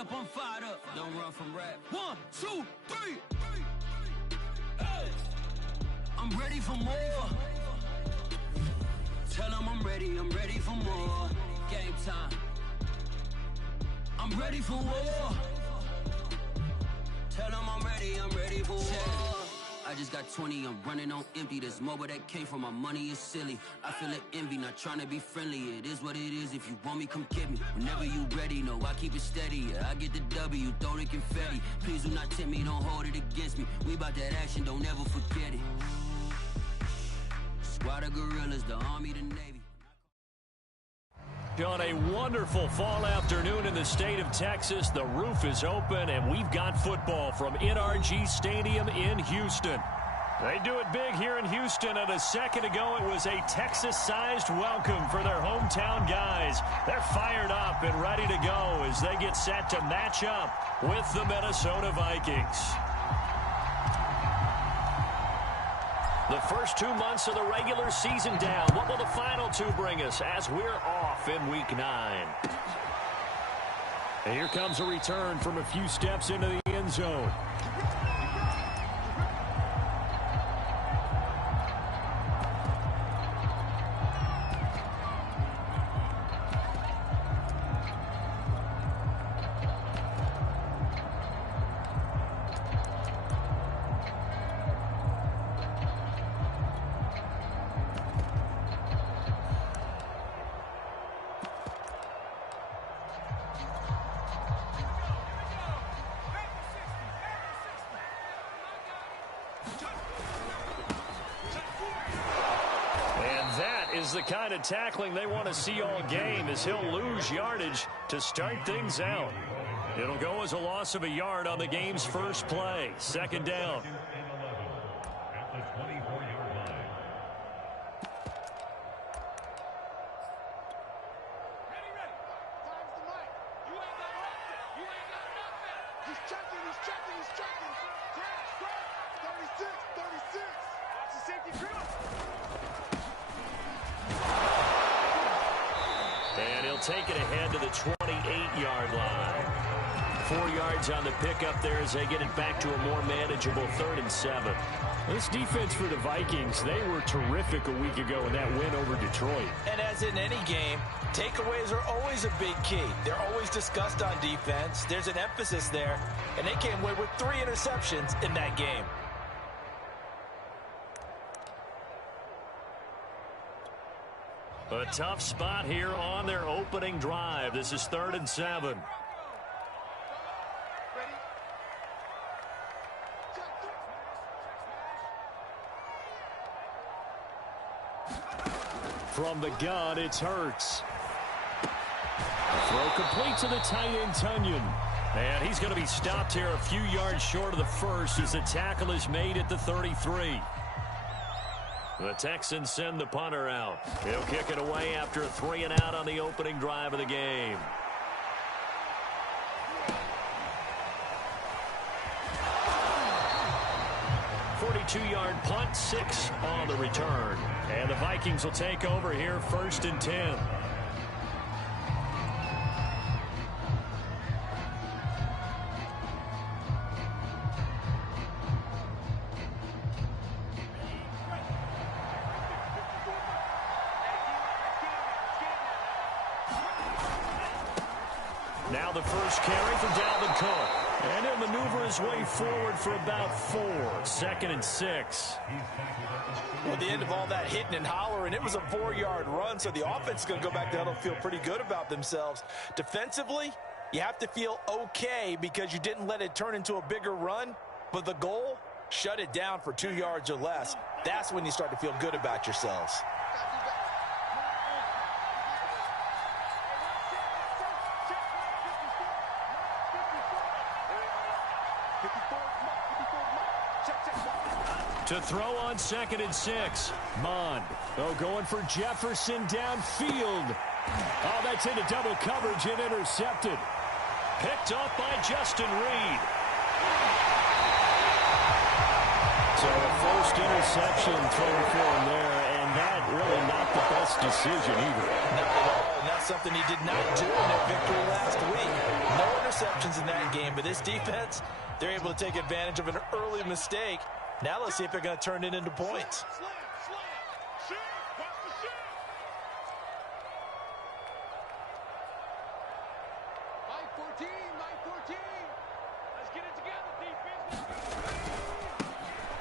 up, I'm fired up. Don't run from rap. 1, 2, 3. Hey. I'm ready for more. Tell them I'm ready for more. Game time. I'm ready for war. Tell them I'm ready for war. I just got 20, I'm running on empty. This mobile that came from my money is silly. I feel it envy, not trying to be friendly. It is what it is, if you want me, come get me. Whenever you ready, no, I keep it steady. Yeah, I get the W, throw the confetti. Please do not tempt me, don't hold it against me. We about that action, don't ever forget it. Squad of gorillas, the Army, the Navy. On a wonderful fall afternoon in the state of Texas, the roof is open, and we've got football from NRG Stadium in Houston. They do it big here in Houston, and a second ago it was a Texas-sized welcome for their hometown guys. They're fired up and ready to go as they get set to match up with the Minnesota Vikings. The first 2 months of the regular season down. What will the final 2 bring us as we're off in Week 9? And here comes a return from a few steps into the end zone. Is the kind of tackling they want to see all game, as he'll lose yardage to start things out. It'll go as a loss of a yard on the game's first play. Second down. At the 24-yard line. Ready. Time's the mic. You ain't got nothing. You ain't got nothing. He's checking. Crash, 36. Watch the safety drill. And he'll take it ahead to the 28-yard line. 4 yards on the pickup there as they get it back to a more manageable 3rd and 7. This defense for the Vikings, they were terrific a week ago in that win over Detroit. And as in any game, takeaways are always a big key. They're always discussed on defense. There's an emphasis there, and they came away with 3 interceptions in that game. A tough spot here on their opening drive. This is 3rd and 7. From the gun, it's Hurts. Throw complete to the tight end, Tunyon. And he's going to be stopped here a few yards short of the first as the tackle is made at the 33. The Texans send the punter out. He'll kick it away after a 3 and out on the opening drive of the game. Two-yard punt, 6 on the return. And the Vikings will take over here 1st and 10. Now the first carry from Dalvin Cook. And he'll maneuver his way forward for about 4. 2nd and 6. Well, at the end of all that hitting and hollering, it was a 4-yard run, so the offense is going to go back to huddle and feel pretty good about themselves. Defensively, you have to feel okay because you didn't let it turn into a bigger run, but the goal, shut it down for 2 yards or less. That's when you start to feel good about yourselves. To throw on 2nd and 6. Mond. Oh, going for Jefferson downfield. Oh, that's into double coverage and intercepted. Picked up by Justin Reed. So a first interception thrown for him there, and that really not the best decision either. Not at all, and that's something he did not do in their victory last week. No interceptions in that game, but this defense, they're able to take advantage of an early mistake. Now let's see if they're going to turn it into points. Slam, shoot, watch the shoot. Mike 14, Mike 14. Let's get it together, defense.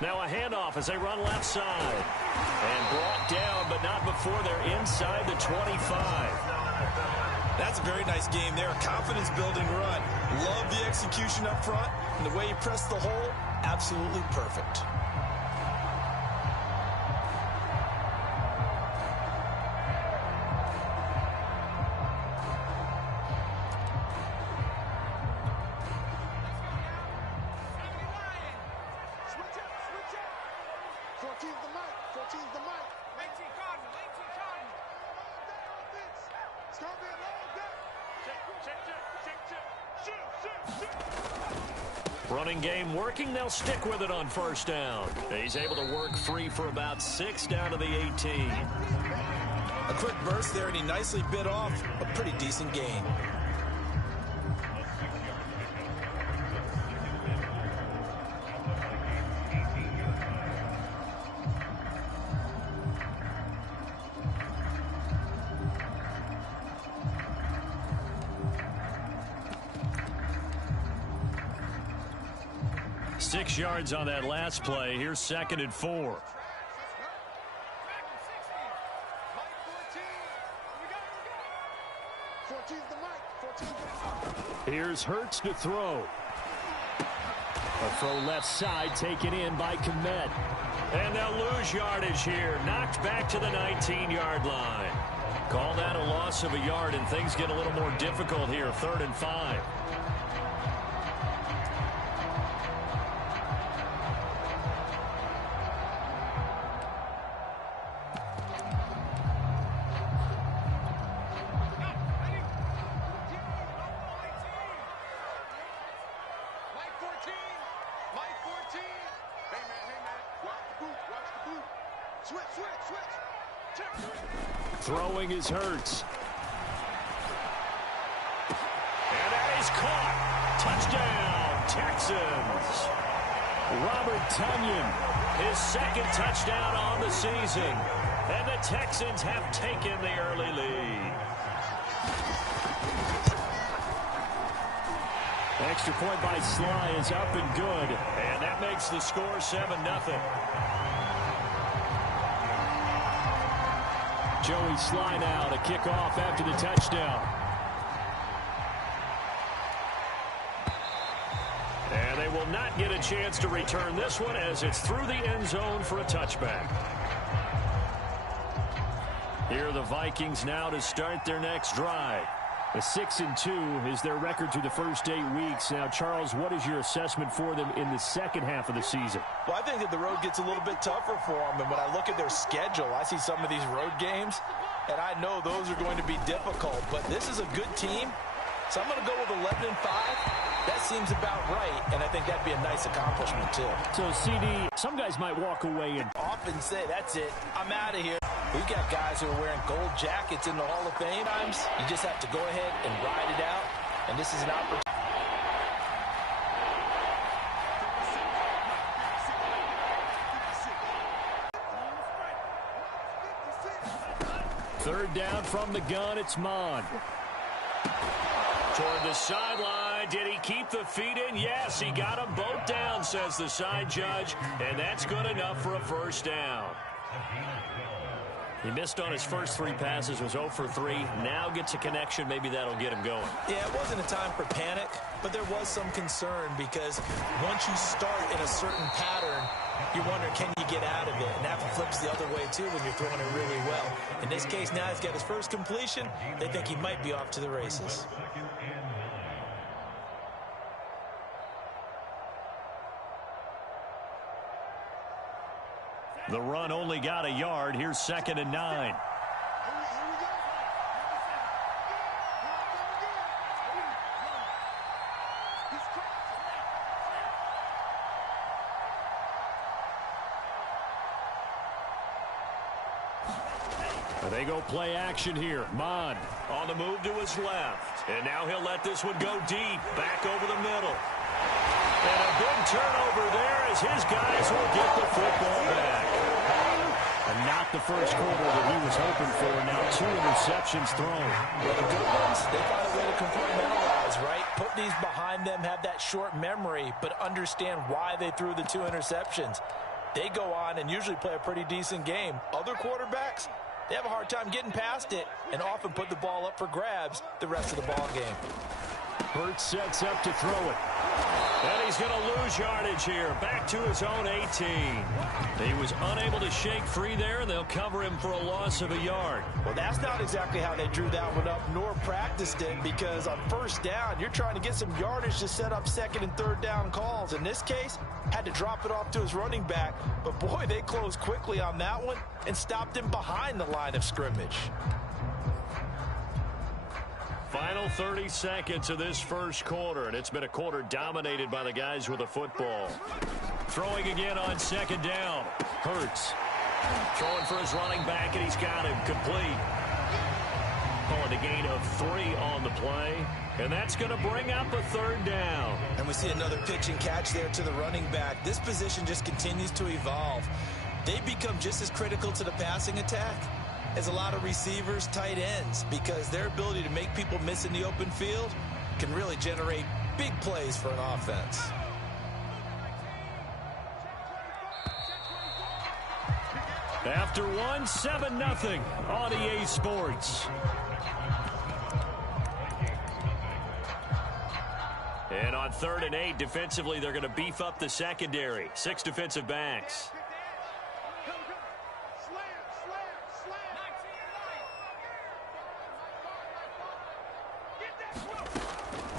Now a handoff as they run left side. And brought down, but not before they're inside the 25. That's a very nice game there. Confidence-building run. Love the execution up front. And the way he pressed the hole, absolutely perfect. Switch up. 14's the mic. 14's the mic. 18 Cardinal. It's going to be a long day. Check. Running game working. They'll stick with it on first down. He's able to work free for about 6 down to the 18. A quick burst there, and he nicely bit off a pretty decent gain. Six yards on that last play. Here's 2nd and 4. Here's Hurts to throw. A throw left side taken in by Komet. And they'll lose yardage here. Knocked back to the 19-yard line. Call that a loss of a yard, and things get a little more difficult here. 3rd and 5. Throwing is Hurts. And that is caught. Touchdown, Texans. Robert Tonyan, his 2nd touchdown on the season. And the Texans have taken the early lead. Extra point by Sly is up and good. And that makes the score 7-0. Joey Sly now to kick off after the touchdown. And they will not get a chance to return this one as it's through the end zone for a touchback. Here are the Vikings now to start their next drive. A 6-2 is their record through the first 8 weeks. Now, Charles, what is your assessment for them in the second half of the season? Well, I think that the road gets a little bit tougher for them. And when I look at their schedule, I see some of these road games, and I know those are going to be difficult. But this is a good team, so I'm going to go with 11-5. That seems about right, and I think that'd be a nice accomplishment, too. So, CD, some guys might walk away and often say, that's it, I'm out of here. We've got guys who are wearing gold jackets in the Hall of Fame. Times you just have to go ahead and ride it out, and this is an opportunity. 3rd down from the gun, it's Mon. Toward the sideline, did he keep the feet in? Yes, he got them both down, says the side judge, and that's good enough for a 1st down. He missed on his first 3 passes, was 0 for 3. Now gets a connection. Maybe that'll get him going. Yeah, it wasn't a time for panic, but there was some concern because once you start in a certain pattern, you're wondering, can you get out of it? And that flips the other way, too, when you're throwing it really well. In this case, now he's got his first completion. They think he might be off to the races. The run only got a yard. Here's 2nd and 9. They go play action here. Mon on the move to his left. And now he'll let this one go deep. Back over the middle. And a big turnover there as his guys will get the football back. And not the first quarter that he was hoping for. Now 2 interceptions thrown. Well, the good ones, they find a way to compartmentalize, right? Put these behind them, have that short memory, but understand why they threw the 2 interceptions. They go on and usually play a pretty decent game. Other quarterbacks, they have a hard time getting past it and often put the ball up for grabs the rest of the ball game. Hurts sets up to throw it. And he's going to lose yardage here. Back to his own 18. He was unable to shake free there, and they'll cover him for a loss of a yard. Well, that's not exactly how they drew that one up nor practiced it, because on first down, you're trying to get some yardage to set up second and third down calls. In this case, had to drop it off to his running back. But, boy, they closed quickly on that one and stopped him behind the line of scrimmage. Final 30 seconds of this first quarter, and it's been a quarter dominated by the guys with the football. Throwing again on second down. Hurts throwing for his running back, and he's got him complete. Calling a gain of 3 on the play, and that's going to bring up a third down. And we see another pitch and catch there to the running back. This position just continues to evolve. They become just as critical to the passing attack as a lot of receivers, tight ends, because their ability to make people miss in the open field can really generate big plays for an offense. After one, 7-0 on EA Sports. And on 3rd and 8, defensively, they're going to beef up the secondary. 6 defensive backs.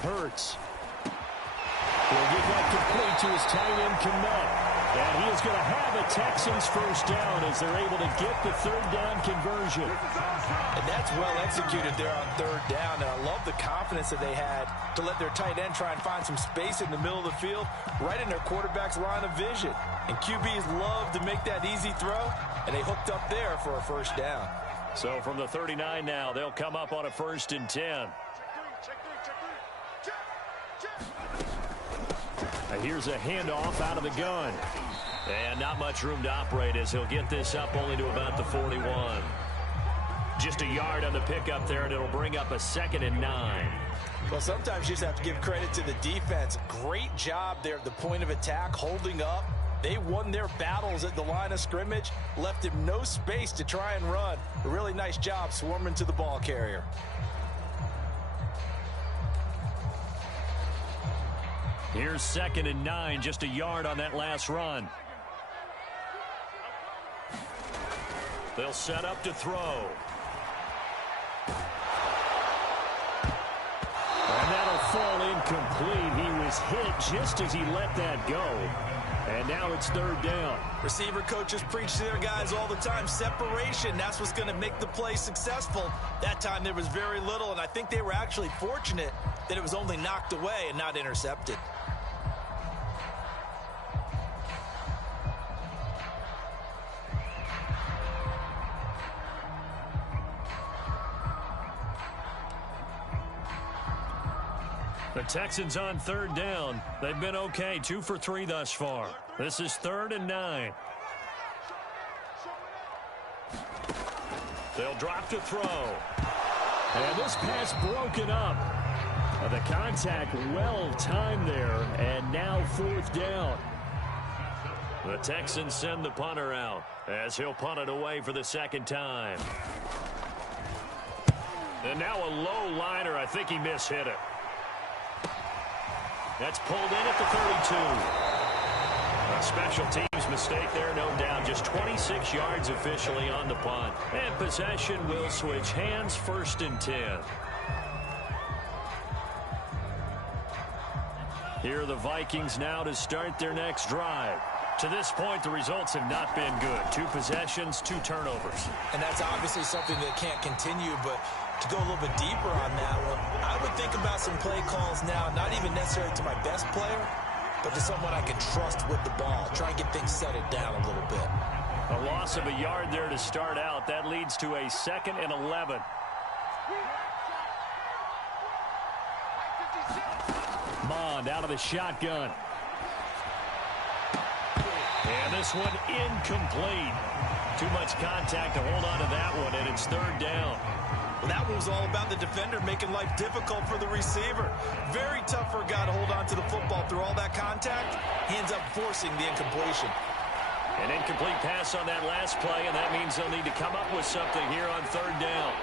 Hurts. He'll get that complete to his tight end, Kmet. And he is going to have a Texans first down as they're able to get the third down conversion. And that's well executed there on 3rd down. And I love the confidence that they had to let their tight end try and find some space in the middle of the field, right in their quarterback's line of vision. And QBs love to make that easy throw, and they hooked up there for a first down. So from the 39 now, they'll come up on a 1st and 10. Here's a handoff out of the gun. And not much room to operate as he'll get this up only to about the 41. Just a yard on the pickup there, and it'll bring up a 2nd and 9. Well, sometimes you just have to give credit to the defense. Great job there at the point of attack, holding up. They won their battles at the line of scrimmage, left him no space to try and run. A really nice job swarming to the ball carrier. Here's 2nd and 9, just a yard on that last run. They'll set up to throw. And that'll fall incomplete. He was hit just as he let that go. And now it's 3rd down. Receiver coaches preach to their guys all the time. Separation, that's what's going to make the play successful. That time there was very little, and I think they were actually fortunate that it was only knocked away and not intercepted. The Texans on 3rd down. They've been okay, 2 for 3 thus far. This is 3rd and 9. They'll drop to throw. And this pass broken up. The contact well timed there, and now 4th down. The Texans send the punter out as he'll punt it away for the 2nd time. And now a low liner. I think he mishit it. That's pulled in at the 32. A special teams mistake there, no doubt. Just 26 yards officially on the punt. And possession will switch hands, 1st and 10. Here are the Vikings now to start their next drive. To this point, the results have not been good. 2 possessions, 2 turnovers. And that's obviously something that can't continue, but to go a little bit deeper on that one, I would think about some play calls now, not even necessarily to my best player, but to someone I can trust with the ball. Try and get things settled down a little bit. A loss of a yard there to start out. That leads to a 2nd and 11. Mond out of the shotgun. And this one incomplete. Too much contact to hold on to that one, and it's 3rd down. Well, that one was all about the defender making life difficult for the receiver. Very tough for a guy to hold on to the football through all that contact. He ends up forcing the incompletion. An incomplete pass on that last play, and that means they'll need to come up with something here on 3rd down.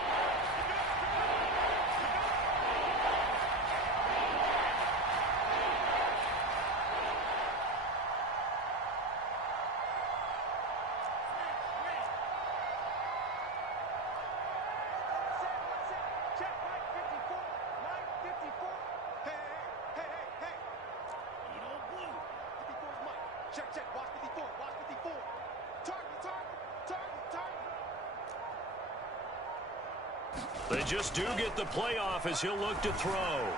They just do get the playoff as he'll look to throw.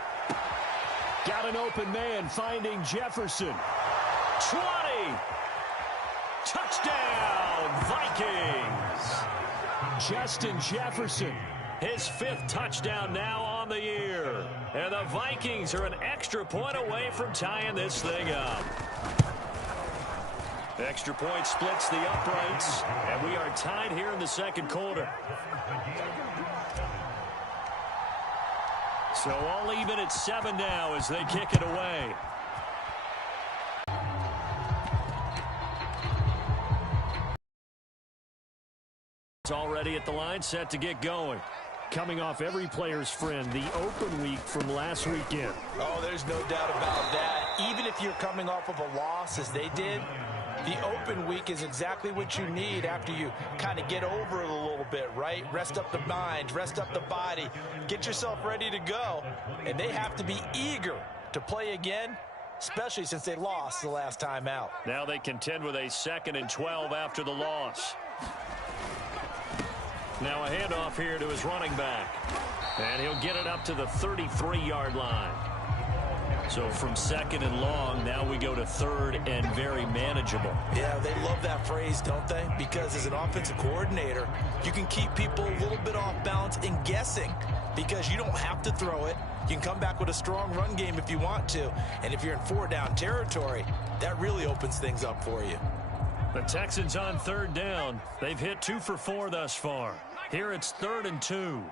Got an open man finding Jefferson. 20. Touchdown, Vikings. Justin Jefferson. His 5th touchdown now on the year. And the Vikings are an extra point away from tying this thing up. Extra point splits the uprights, and we are tied here in the 2nd quarter. So all even at 7 now as they kick it away. It's already at the line, set to get going. Coming off every player's friend, the open week from last weekend. Oh, there's no doubt about that. Even if you're coming off of a loss as they did, the open week is exactly what you need after you kind of get over it a little bit, right? Rest up the mind, rest up the body, get yourself ready to go. And they have to be eager to play again, especially since they lost the last time out. Now they contend with a 2nd and 12 after the loss. Now a handoff here to his running back. And he'll get it up to the 33-yard line. So from 2nd and long, now we go to 3rd and very manageable. Yeah, they love that phrase, don't they? Because as an offensive coordinator, you can keep people a little bit off balance and guessing because you don't have to throw it. You can come back with a strong run game if you want to. And if you're in 4-down territory, that really opens things up for you. The Texans on 3rd down. They've hit 2 for 4 thus far. Here it's 3rd and 2.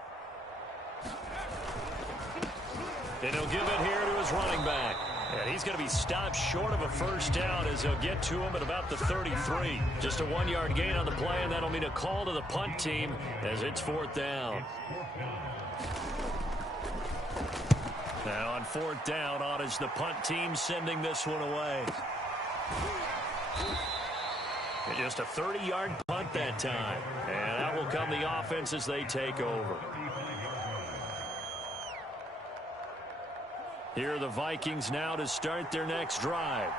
And he'll give it here to his running back. And he's going to be stopped short of a 1st down as he'll get to him at about the 33. Just a 1-yard gain on the play, and that'll mean a call to the punt team as it's 4th down. Now on 4th down, on is the punt team sending this one away. And just a 30-yard punt that time. And that will come the offense as they take over. Here are the Vikings now to start their next drive.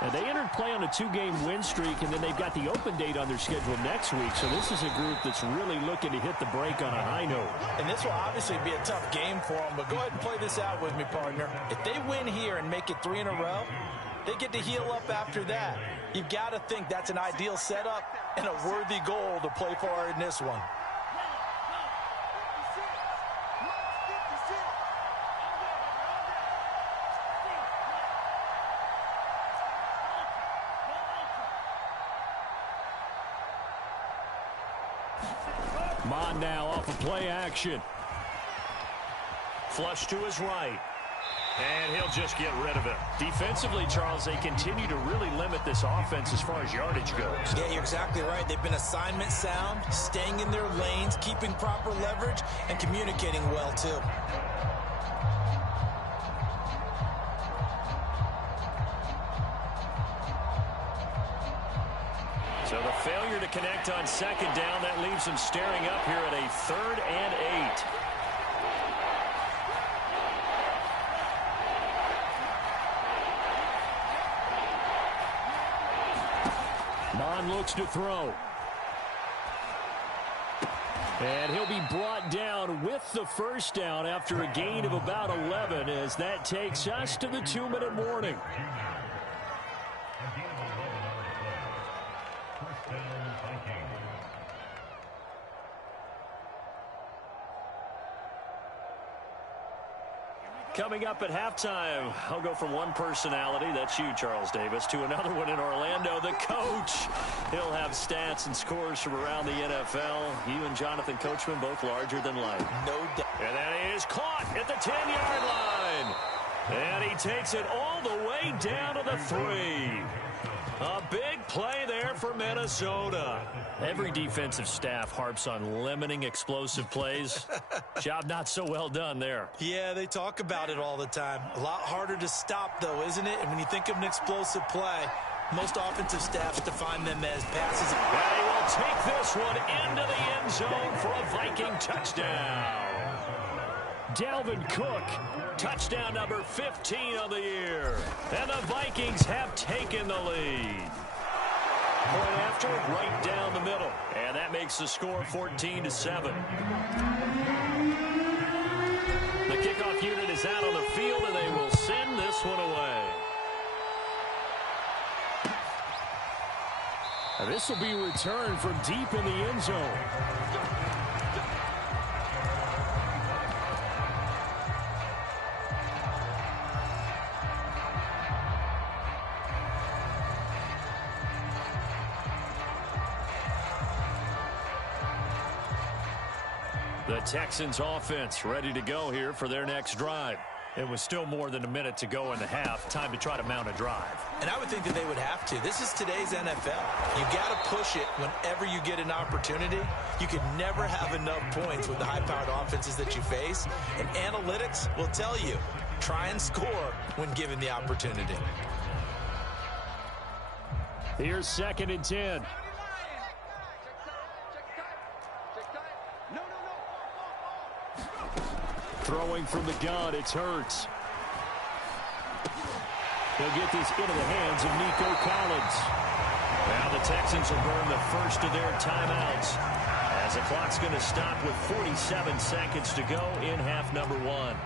And they entered play on a 2-game win streak, and then they've got the open date on their schedule next week. So this is a group that's really looking to hit the break on a high note. And this will obviously be a tough game for them, but go ahead and play this out with me, partner. If they win here and make it 3 in a row, they get to heal up after that. You've got to think that's an ideal setup and a worthy goal to play for in this one. Mond now off of play action. Flush to his right. And he'll just get rid of it. Defensively, Charles, they continue to really limit this offense as far as yardage goes. Yeah, you're exactly right. They've been assignment sound, staying in their lanes, keeping proper leverage, and communicating well, too. So the failure to connect on 2nd down, that leaves them staring up here at a 3rd and 8. Mond looks to throw. And he'll be brought down with the 1st down after a gain of about 11 as that takes us to the 2-minute warning. First down, Vikings. Coming up at halftime, I'll go from one personality, that's you, Charles Davis, to another one in Orlando, the coach. He'll have stats and scores from around the NFL. You and Jonathan Coachman both larger than life. No doubt. And that is caught at the 10-yard line. And he takes it all the way down to the 3. A big play there for Minnesota. Every defensive staff harps on limiting explosive plays. Job not so well done there. Yeah, they talk about it all the time. A lot harder to stop, though, isn't it? And when you think of an explosive play, most offensive staffs define them as passes. And he will take this one into the end zone for a Viking touchdown. Dalvin Cook, touchdown number 15 of the year. And the Vikings have taken the lead. Point after, right down the middle. And that makes the score 14-7. The kickoff unit is out on the field, and they will send this one away. And this will be returned from deep in the end zone. The Texans offense ready to go here for their next drive. It was still more than a minute to go in the half. Time to try to mount a drive. And I would think that they would have to. This is today's NFL. You got to push it whenever you get an opportunity. You can never have enough points with the high-powered offenses that you face. And analytics will tell you, try and score when given the opportunity. Here's 2nd and 10. Throwing from the gun, it's Hurts. They'll get this into the hands of Nico Collins. Now the Texans will burn the first of their timeouts as the clock's going to stop with 47 seconds to go in half number 1.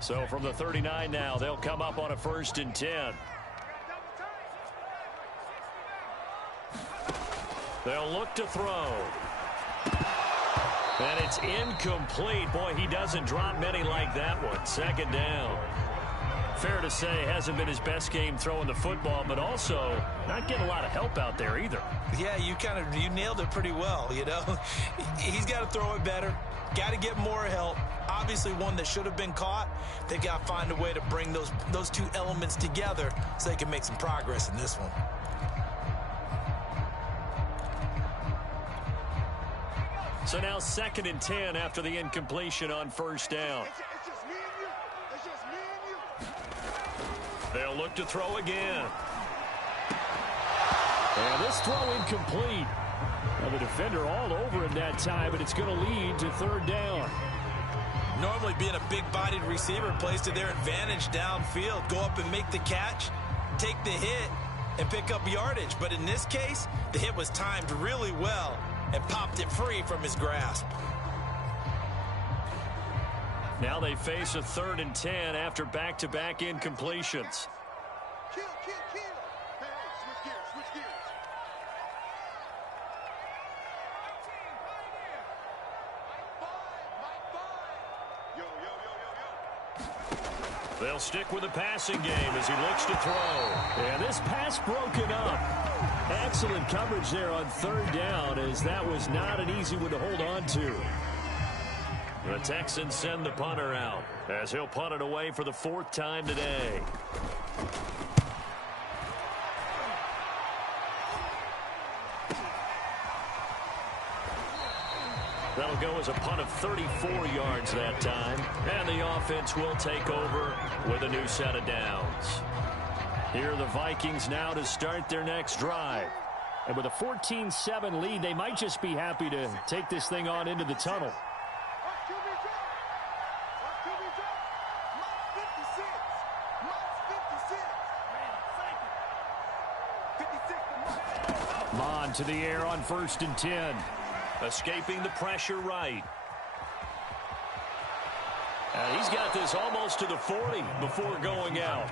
So from the 39 now, they'll come up on a 1st and 10. They'll look to throw. And it's incomplete. Boy, he doesn't drop many like that one. 2nd down. Fair to say, hasn't been his best game throwing the football, but also not getting a lot of help out there either. Yeah, you nailed it pretty well, you know. He's got to throw it better. Got to get more help. Obviously one that should have been caught. They've got to find a way to bring those two elements together so they can make some progress in this one. So now 2nd and 10 after the incompletion on 1st down. It's just me and you. It's just me and you. They'll look to throw again. And this throw incomplete. Now the defender all over him that time, but it's going to lead to 3rd down. Normally being a big-bodied receiver plays to their advantage downfield. Go up and make the catch, take the hit, and pick up yardage. But in this case, the hit was timed really well and popped it free from his grasp. Now they face a 3rd and 10 after back-to-back incompletions. Kill. Hey, switch gears. Mike 5. Yo. They'll stick with the passing game as he looks to throw. And this pass broken up. Excellent coverage there on 3rd down, as that was not an easy one to hold on to. The Texans send the punter out as he'll punt it away for the 4th time today. That'll go as a punt of 34 yards that time. And the offense will take over with a new set of downs. Here are the Vikings now to start their next drive. And with a 14-7 lead, they might just be happy to take this thing on into the tunnel. Mon to the air on 1st and 10. Escaping the pressure right. And he's got this almost to the 40 before going out.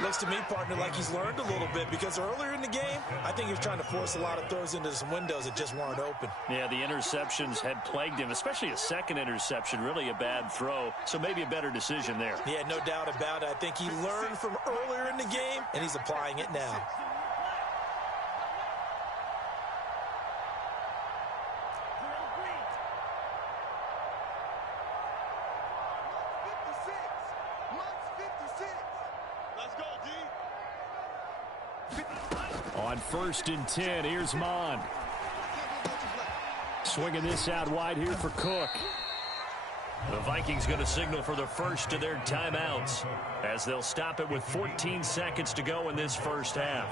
Looks to me, partner, like he's learned a little bit, because earlier in the game, I think he was trying to force a lot of throws into some windows that just weren't open. Yeah, the interceptions had plagued him, especially a second interception, really a bad throw. So maybe a better decision there. Yeah, no doubt about it. I think he learned from earlier in the game, and he's applying it now. On 1st and 10, here's Mon. Swinging this out wide here for Cook. The Vikings going to signal for the first of their timeouts as they'll stop it with 14 seconds to go in this first half.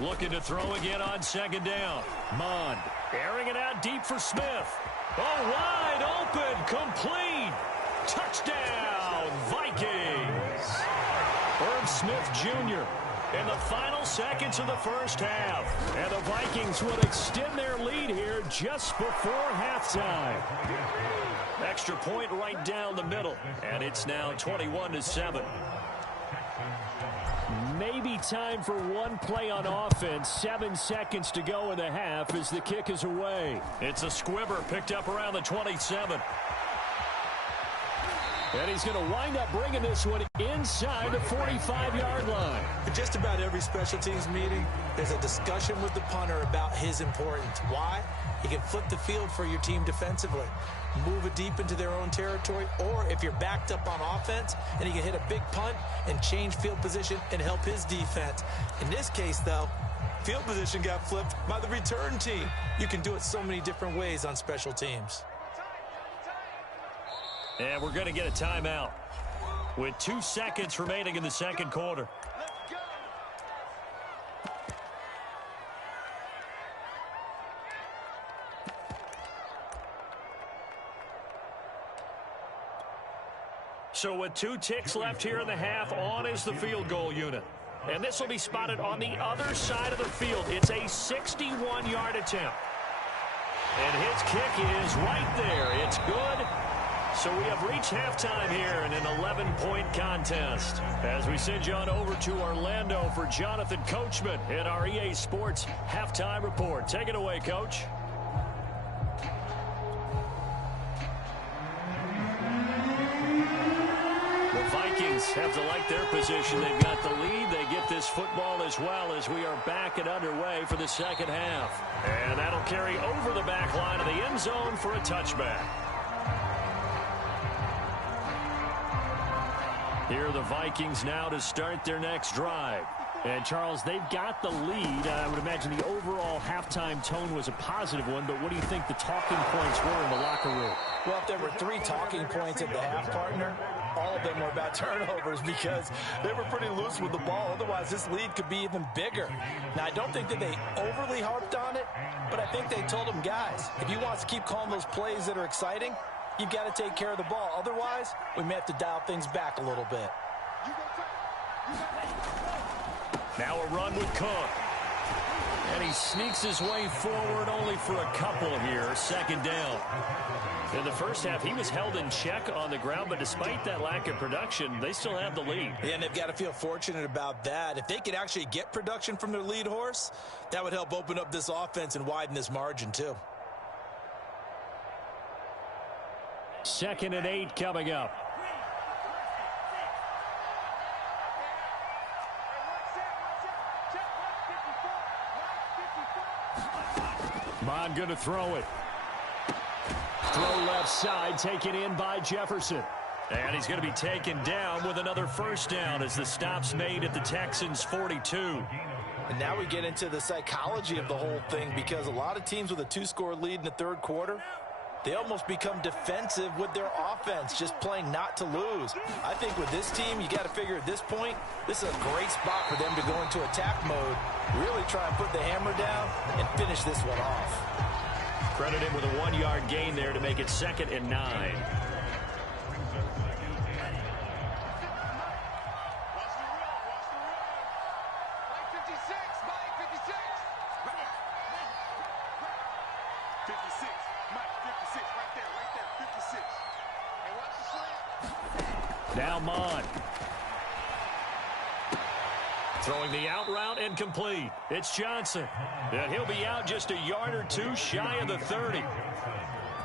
Looking to throw again on 2nd down. Mon airing it out deep for Smith. Oh, wide open, complete. Touchdown, Vikings. Irv Smith Jr. in the final seconds of the first half. And the Vikings would extend their lead here just before halftime. Extra point right down the middle. And it's now 21-7. Maybe time for one play on offense. 7 seconds to go in the half as the kick is away. It's a squibber picked up around the 27. And he's going to wind up bringing this one inside the 45-yard line. Just about every special teams meeting, there's a discussion with the punter about his importance. Why? He can flip the field for your team defensively, move it deep into their own territory, or if you're backed up on offense, and he can hit a big punt and change field position and help his defense. In this case, though, field position got flipped by the return team. You can do it so many different ways on special teams. And we're going to get a timeout with 2 seconds remaining in the second quarter. So with 2 ticks left here in the half, on is the field goal unit. And this will be spotted on the other side of the field. It's a 61-yard attempt. And his kick is right there. It's good. So we have reached halftime here in an 11-point contest. As we send you on over to Orlando for Jonathan Coachman in our EA Sports Halftime Report. Take it away, Coach. The Vikings have to like their position. They've got the lead. They get this football as well as we are back and underway for the second half. And that'll carry over the back line of the end zone for a touchback. Here are the Vikings now to start their next drive. And, Charles, they've got the lead. I would imagine the overall halftime tone was a positive one, but what do you think the talking points were in the locker room? Well, if there were 3 talking points at the half, partner, all of them were about turnovers because they were pretty loose with the ball. Otherwise, this lead could be even bigger. Now, I don't think that they overly harped on it, but I think they told them, guys, if you want to keep calling those plays that are exciting, you've got to take care of the ball. Otherwise, we may have to dial things back a little bit. Now a run with Cook. And he sneaks his way forward only for a couple here. 2nd down. In the first half, he was held in check on the ground, but despite that lack of production, they still have the lead. Yeah, and they've got to feel fortunate about that. If they could actually get production from their lead horse, that would help open up this offense and widen this margin too. 2nd and 8 coming up. Mon going to throw it. Throw left side, taken in by Jefferson. And he's going to be taken down with another first down as the stop's made at the Texans' 42. And now we get into the psychology of the whole thing because a lot of teams with a 2-score lead in the third quarter, they almost become defensive with their offense, just playing not to lose. I think with this team, you got to figure at this point, this is a great spot for them to go into attack mode, really try and put the hammer down and finish this one off. Credit him with a 1-yard gain there to make it 2nd and 9. Now Mon. Throwing the out route and complete. It's Johnson. And he'll be out just a yard or two shy of the 30.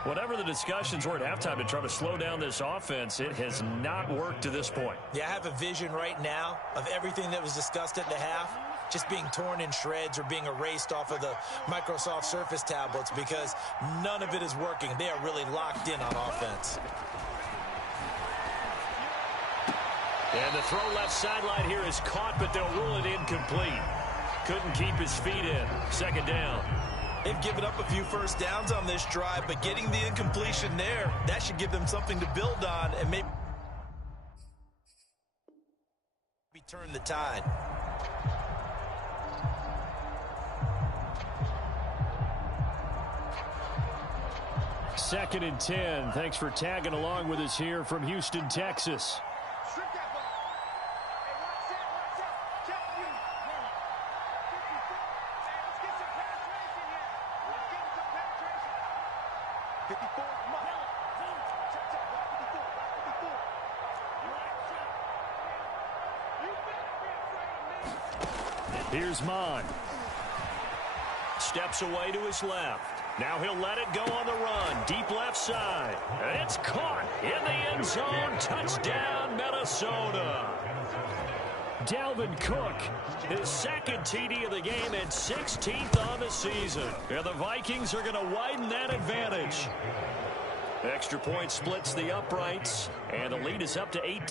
Whatever the discussions were at halftime to try to slow down this offense, it has not worked to this point. Yeah, I have a vision right now of everything that was discussed at the half just being torn in shreds or being erased off of the Microsoft Surface tablets because none of it is working. They are really locked in on offense. And the throw left sideline here is caught, but they'll rule it incomplete. Couldn't keep his feet in. 2nd down. They've given up a few first downs on this drive, but getting the incompletion there, that should give them something to build on and maybe turn the tide. Second and 10. Thanks for tagging along with us here from Houston, Texas. Here's Mon. Steps away to his left. Now he'll let it go on the run. Deep left side. And it's caught in the end zone. Touchdown, Minnesota. Dalvin Cook, his 2nd TD of the game and 16th on the season. And the Vikings are going to widen that advantage. Extra point splits the uprights, and the lead is up to 8.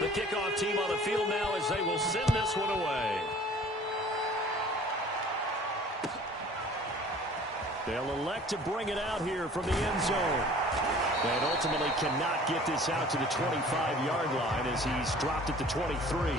The kickoff team on the field now as they will send this one away. They'll elect to bring it out here from the end zone. And ultimately cannot get this out to the 25-yard line as he's dropped at the 23.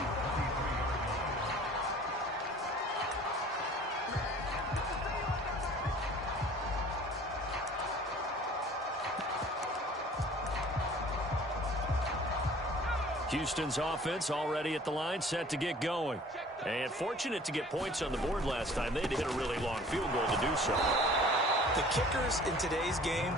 Houston's offense already at the line, set to get going. And fortunate to get points on the board last time. They had to hit a really long field goal to do so. The kickers in today's game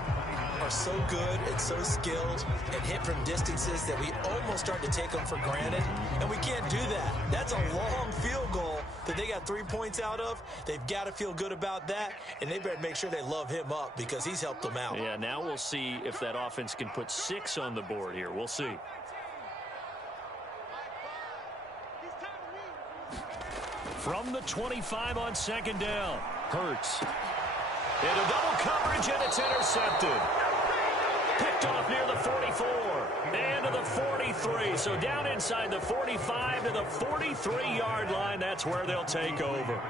are so good and so skilled and hit from distances that we almost start to take them for granted, and we can't do that. That's a long field goal that they got 3 points out of. They've got to feel good about that, and they better make sure they love him up because he's helped them out. Yeah, now we'll see if that offense can put 6 on the board here. We'll see. From the 25 on 2nd down. Hurts. Into double coverage, and it's intercepted. Picked off near the 44. And to the 43. So down inside the 45 to the 43-yard line. That's where they'll take over.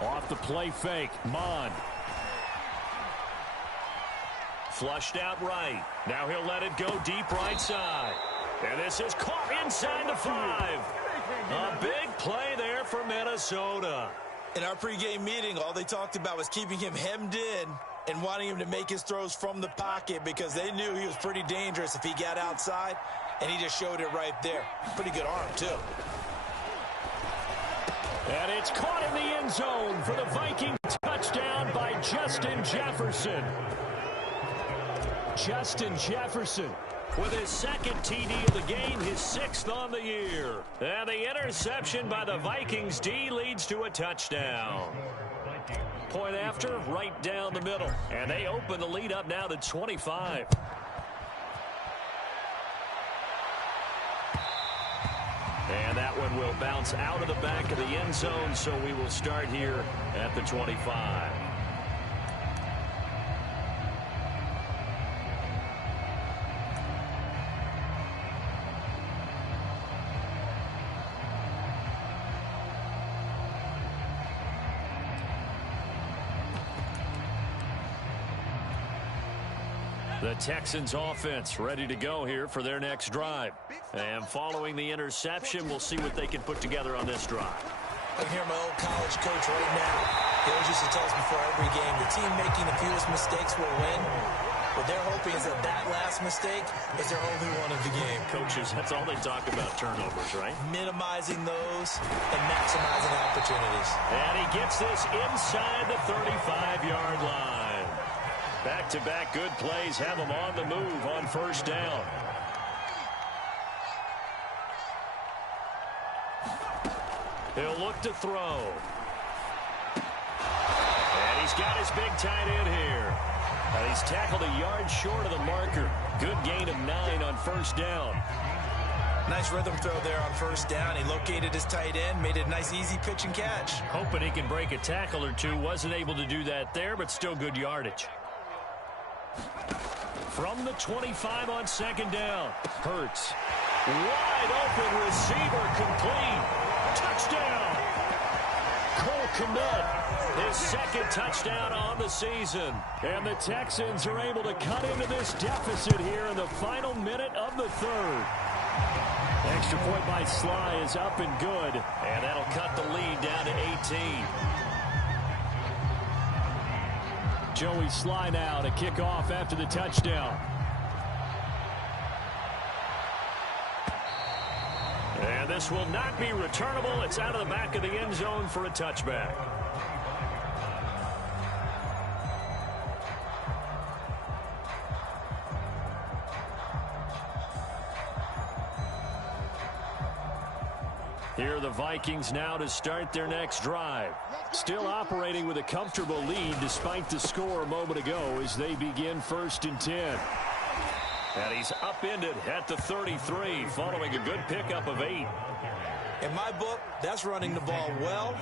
Off the play fake. Mon. Flushed out right. Now he'll let it go deep right side. And this is caught inside the 5. A big play there for Minnesota. In our pregame meeting, all they talked about was keeping him hemmed in and wanting him to make his throws from the pocket because they knew he was pretty dangerous if he got outside, and he just showed it right there. Pretty good arm, too. And it's caught in the end zone for the Vikings. Touchdown by Justin Jefferson. Justin Jefferson with his 2nd TD of the game, his 6th on the year. And the interception by the Vikings D leads to a touchdown. Point after, right down the middle. And they open the lead up now to 25. And that one will bounce out of the back of the end zone, so we will start here at the 25. The Texans offense ready to go here for their next drive. And following the interception, we'll see what they can put together on this drive. I can hear my old college coach right now. He always used to tell us before every game, the team making the fewest mistakes will win. What they're hoping is that last mistake is their only one of the game. Coaches, that's all they talk about, turnovers, right? Minimizing those and maximizing opportunities. And he gets this inside the 35-yard line. Back-to-back good plays have them on the move on first down. He'll look to throw. And he's got his big tight end here. And he's tackled a yard short of the marker. Good gain of 9 on first down. Nice rhythm throw there on first down. He located his tight end, made it a nice easy pitch and catch. Hoping he can break a tackle or two. Wasn't able to do that there, but still good yardage. From the 25 on second down. Hurts. Wide open receiver complete. Touchdown. Cole Kmet, his second touchdown on the season. And the Texans are able to cut into this deficit here in the final minute of the third. Extra point by Sly is up and good. And that'll cut the lead down to 18. Joey Sly now to kick off after the touchdown. And this will not be returnable. It's out of the back of the end zone for a touchback. Here are the Vikings now to start their next drive. Still operating with a comfortable lead despite the score a moment ago as they begin 1st and 10. And he's upended at the 33 following a good pickup of 8. In my book, that's running the ball well,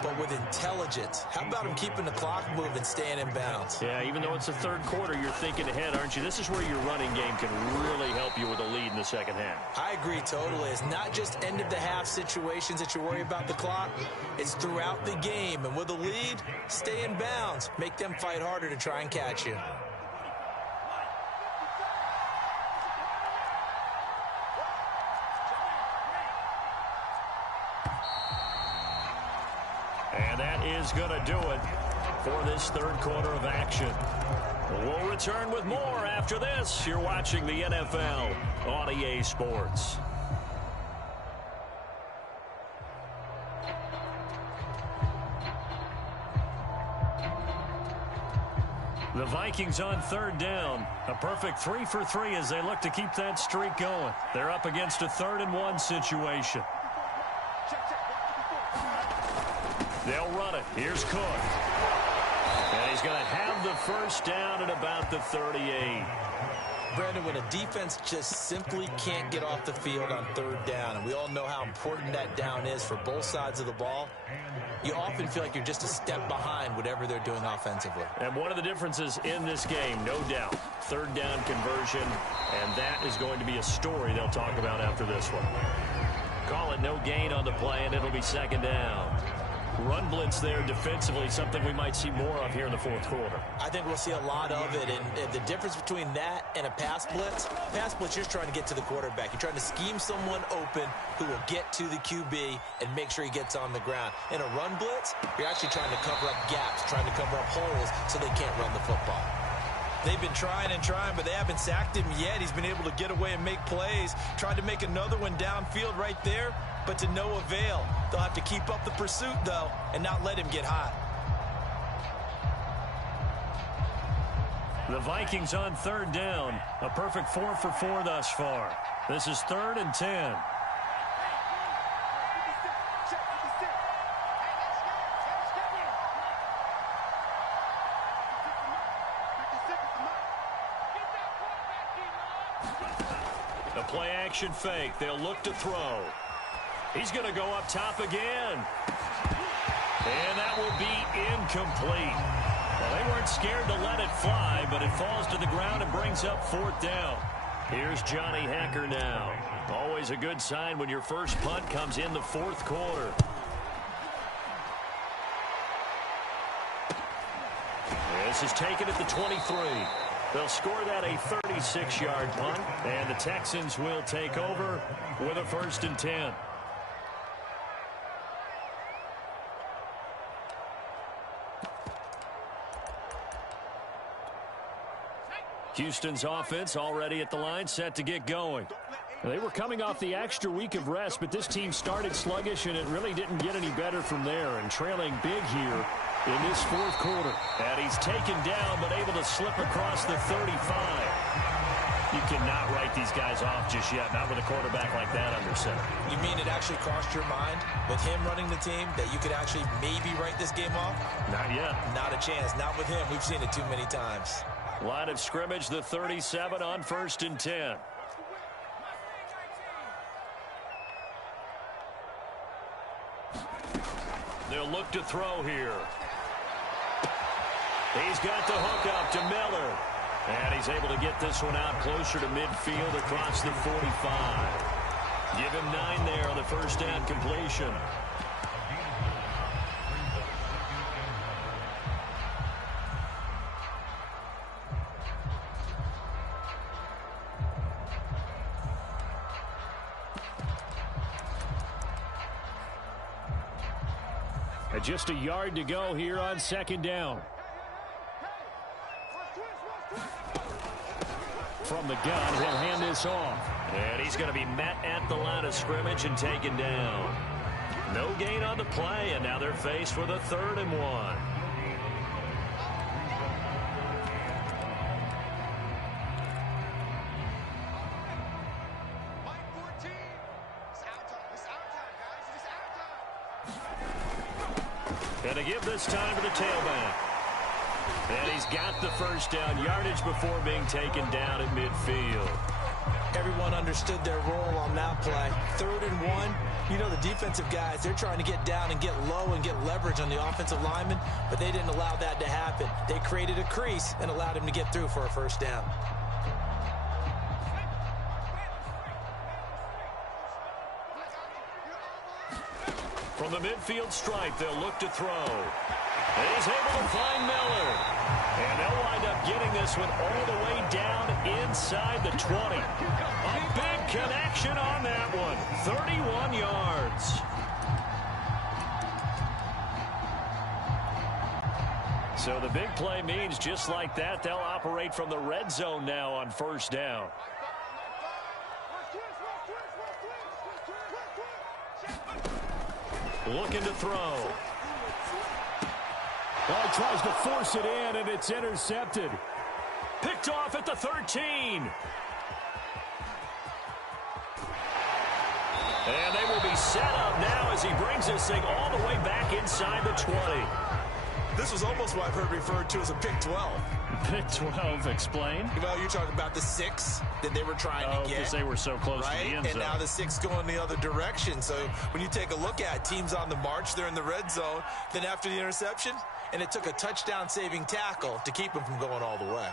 but with intelligence. How about him keeping the clock moving, staying in bounds? Yeah, even though it's the third quarter, you're thinking ahead, aren't you? This is where your running game can really help you with a lead in the second half. I agree totally. It's not just end-of-the-half situations that you worry about the clock. It's throughout the game. And with a lead, stay in bounds. Make them fight harder to try and catch you. And that is going to do it for this third quarter of action. We'll return with more after this. You're watching the NFL on EA Sports. The Vikings on third down. A perfect 3 for 3 as they look to keep that streak going. They're up against a 3rd and 1 situation. They'll run it. Here's Cook. And he's going to have the first down at about the 38. Brandon, when a defense just simply can't get off the field on third down, and we all know how important that down is for both sides of the ball, you often feel like you're just a step behind whatever they're doing offensively. And one of the differences in this game, no doubt, third down conversion, and that is going to be a story they'll talk about after this one. Call it no gain on the play, and it'll be second down. Run blitz there defensively, something we might see more of here in the fourth quarter. I think we'll see a lot of it, and the difference between that and a pass blitz, you're trying to get to the quarterback. You're trying to scheme someone open who will get to the QB and make sure he gets on the ground. In a run blitz, you're actually trying to cover up gaps, trying to cover up holes so they can't run the football. They've been trying and trying, but they haven't sacked him yet. He's been able to get away and make plays. Tried to make another one downfield right there, but to no avail. They'll have to keep up the pursuit, though, and not let him get hot. The Vikings on third down. A perfect 4 for 4 thus far. This is 3rd and 10. A play action fake. They'll look to throw. He's going to go up top again. And that will be incomplete. Well, they weren't scared to let it fly, but it falls to the ground and brings up 4th down. Here's Johnny Hecker now. Always a good sign when your first punt comes in the 4th quarter. This is taken at the 23. They'll score that a 36-yard punt, and the Texans will take over with a 1st and 10. Houston's offense already at the line, set to get going. They were coming off the extra week of rest, but this team started sluggish, and it really didn't get any better from there, and trailing big here in this 4th quarter. And he's taken down, but able to slip across the 35. You cannot write these guys off just yet, not with a quarterback like that under center. You mean it actually crossed your mind with him running the team that you could actually maybe write this game off? Not yet. Not a chance. Not with him. We've seen it too many times. Line of scrimmage, the 37 on 1st and 10. They'll look to throw here. He's got the hook up to Miller. And he's able to get this one out closer to midfield across the 45. Give him 9 there on the first down completion. Just a yard to go here on 2nd down. From the gun, he'll hand this off. And he's going to be met at the line of scrimmage and taken down. No gain on the play, and now they're faced with a 3rd and 1. And to give this time to the tailback. And he's got the first down yardage before being taken down at midfield. Everyone understood their role on that play. 3rd and 1. You know, the defensive guys, they're trying to get down and get low and get leverage on the offensive lineman, but they didn't allow that to happen. They created a crease and allowed him to get through for a first down. From the midfield stripe, they'll look to throw. And he's able to find Miller. And they'll wind up getting this one all the way down inside the 20. A big connection on that one. 31 yards. So the big play means just like that, they'll operate from the red zone now on 1st down. Looking to throw. Well, he tries to force it in, and it's intercepted. Picked off at the 13. And they will be set up now as he brings this thing all the way back inside the 20. This was almost what I've heard referred to as a pick 12. Pick 12, explain. Well, you're talking about the 6 that they were trying to get. Because they were so close to the end zone. And now the 6 going the other direction. So when you take a look at teams on the march, they're in the red zone. Then after the interception, and it took a touchdown-saving tackle to keep them from going all the way.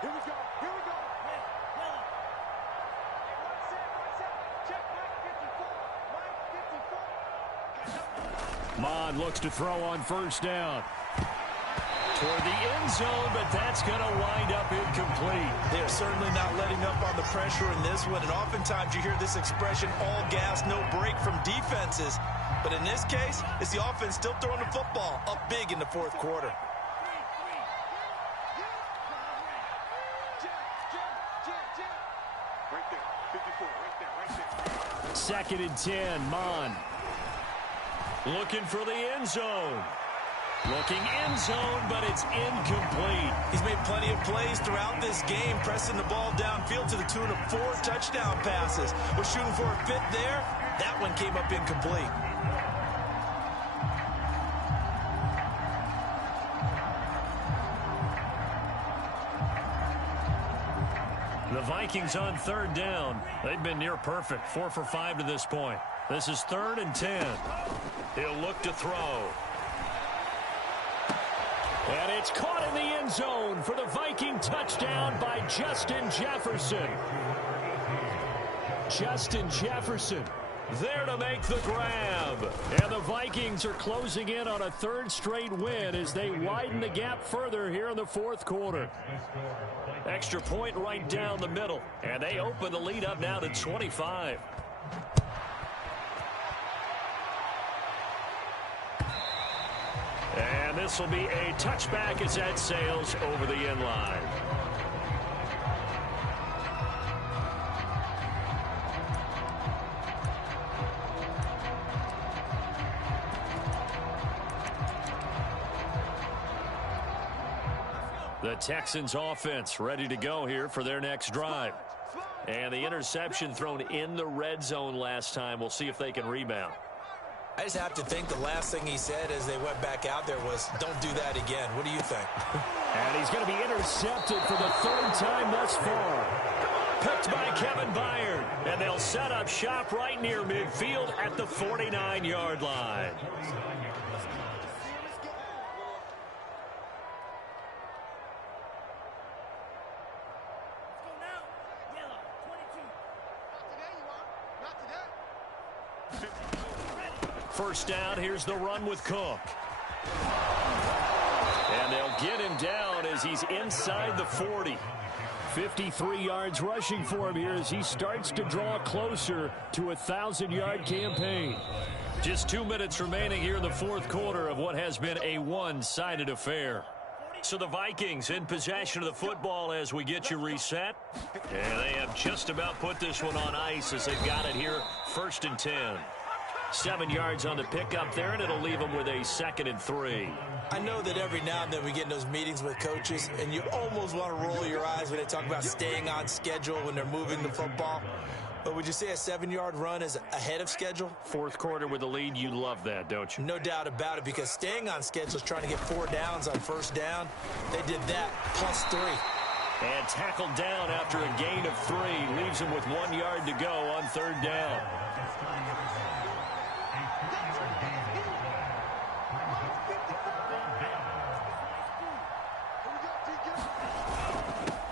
Here we go. Here we go. Check Mike 54. Mon looks to throw on 1st down. Toward the end zone, but that's going to wind up incomplete. They're certainly not letting up on the pressure in this one, and oftentimes you hear this expression, all gas, no break from defenses. But in this case, it's the offense still throwing the football up big in the 4th quarter. Right there. 54. Right there. 2nd and 10. Mon. Looking for the end zone. Looking end zone, but it's incomplete. He's made plenty of plays throughout this game, pressing the ball downfield to the tune of 4 touchdown passes. We're shooting for a 5th there. That one came up incomplete. The Vikings on 3rd down. They've been near perfect. 4 for 5 to this point. This is 3rd and 10. He'll look to throw. And it's caught in the end zone for the Viking touchdown by Justin Jefferson. Justin Jefferson There to make the grab. And the Vikings are closing in on a third straight win as they widen the gap further here in the fourth quarter. Extra point right down the middle. And they open the lead up now to 25. And this will be a touchback as that sails over the end line. The Texans offense ready to go here for their next drive. And the interception thrown in the red zone last time. We'll see if they can rebound. I just have to think the last thing he said as they went back out there was, don't do that again. What do you think? And he's going to be intercepted for the third time thus far. Picked by Kevin Byard. And they'll set up shop right near midfield at the 49-yard line. First down, here's the run with Cook. And they'll get him down as he's inside the 40. 53 yards rushing for him here as he starts to draw closer to a 1,000-yard campaign. Just 2 minutes remaining here in the fourth quarter of what has been a one-sided affair. So the Vikings in possession of the football as we get you reset. And they have just about put this one on ice as they've got it here, 1st and 10. 7 yards on the pickup there, and it'll leave them with a 2nd and 3. I know that every now and then we get in those meetings with coaches, and you almost want to roll your eyes when they talk about staying on schedule when they're moving the football. But would you say a 7-yard run is ahead of schedule? Fourth quarter with the lead, you love that, don't you? No doubt about it, because staying on schedule is trying to get 4 downs on first down. They did that, plus 3. And tackled down after a gain of 3. Leaves him with 1 yard to go on 3rd down.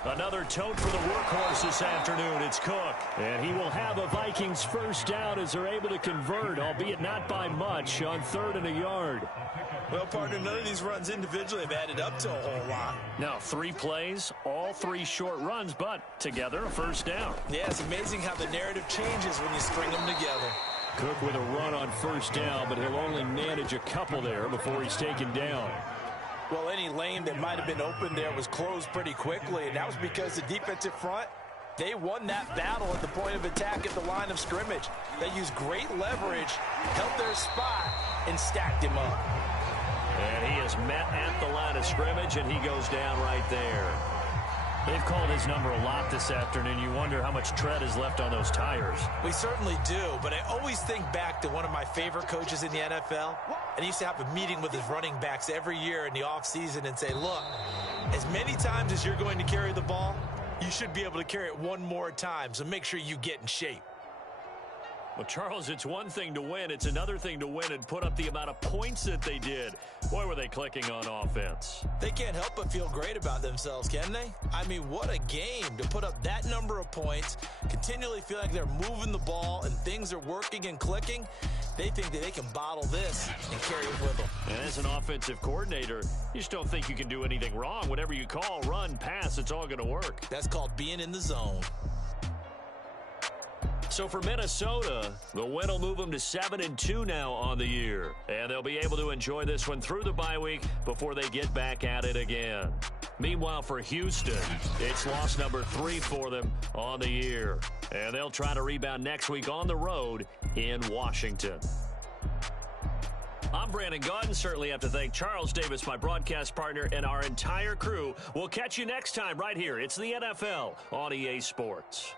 Another tote for the workhorse this afternoon. It's Cook. And he will have a Vikings first down as they're able to convert, albeit not by much, on 3rd and a yard. Well, partner, none of these runs individually have added up to a whole lot. Now, 3 plays, all 3 short runs, but together a first down. Yeah, it's amazing how the narrative changes when you string them together. Cook with a run on first down, but he'll only manage a couple there before he's taken down. Well, any lane that might have been open there was closed pretty quickly, and that was because the defensive front, they won that battle at the point of attack at the line of scrimmage. They used great leverage, held their spot, and stacked him up. And he is met at the line of scrimmage, and he goes down right there. They've called his number a lot this afternoon. You wonder how much tread is left on those tires. We certainly do, but I always think back to one of my favorite coaches in the NFL, and he used to have a meeting with his running backs every year in the offseason and say, look, as many times as you're going to carry the ball, you should be able to carry it one more time, so make sure you get in shape. Well, Charles, it's one thing to win. It's another thing to win and put up the amount of points that they did. Boy, were they clicking on offense. They can't help but feel great about themselves, can they? I mean, what a game to put up that number of points, continually feel like they're moving the ball and things are working and clicking. They think that they can bottle this and carry it with them. And as an offensive coordinator, you just don't think you can do anything wrong. Whatever you call, run, pass, it's all going to work. That's called being in the zone. So for Minnesota, the win will move them to 7-2 now on the year. And they'll be able to enjoy this one through the bye week before they get back at it again. Meanwhile, for Houston, it's loss number 3 for them on the year. And they'll try to rebound next week on the road in Washington. I'm Brandon Gaudin. Certainly have to thank Charles Davis, my broadcast partner, and our entire crew. We'll catch you next time right here. It's the NFL on EA Sports.